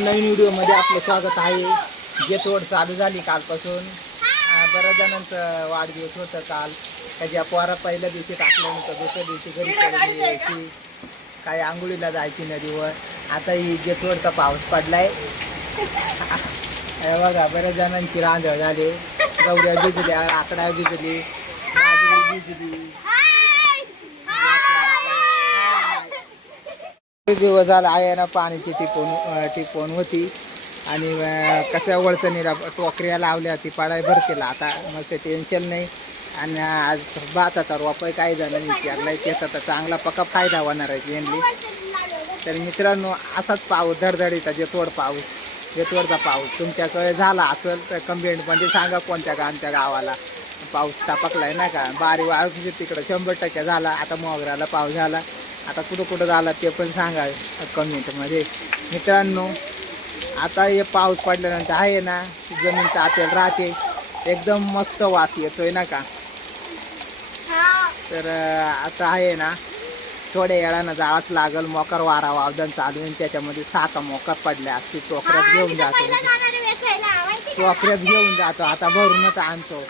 नवीन व्हिडिओमध्ये आपलं स्वागत आहे. जेतवड चालू झाली कालपासून. बऱ्याच जणांचं वाढदिवस होतं काल. त्याच्या पोरा पहिल्या दिवशी टाकल्यानंतर दुसऱ्या दिवशी घरी पडली यायची, काही आंघोळीला जायची नदीवर. आता ही जेतवडचा पाऊस पडलाय. हे बघा, बऱ्याच जणांची रांजळ झाली. गवऱ्या भिजल्या, आकड्या भिजली, बाजरी भिजली. दिवस झाला आहे ना, पाण्याची टिपवून होती आणि कशा वळचणीला टोकऱ्या लावल्या, ती पाडाय भरतीला. आता मग ते टेन्शन नाही. आणि आज भाताचा रोपाय काही जणांनी विचारलाय, त्याचा तर चांगला पक्का फायदा होणार आहे यांनी. तर मित्रांनो, असाच पाऊस धडधडीचा जेतवडचा पाऊस तुमच्याकडे झाला असेल तर कमेंटमध्ये सांगा कोणत्या गावाला पाऊस टापकलाय ना का. बारी वाजून तिकडं 100% झाला. आता मोगऱ्याला पाऊस झाला. आता कुठं झाला ते पण सांगा कमेंटमध्ये. मित्रांनो, आता हे पाऊस पडल्यानंतर आहे ना, जमीन तापेल राहते, एकदम मस्त वास येतोय ना का. तर आता आहे ना, थोड्या वेळानं जावंच लागल. मोकर वारा वावदन चालू आहे, त्याच्यामध्ये 6 मोकर पडल्या. ती टोकऱ्यात घेऊन जातो आता भरूनच आणतो.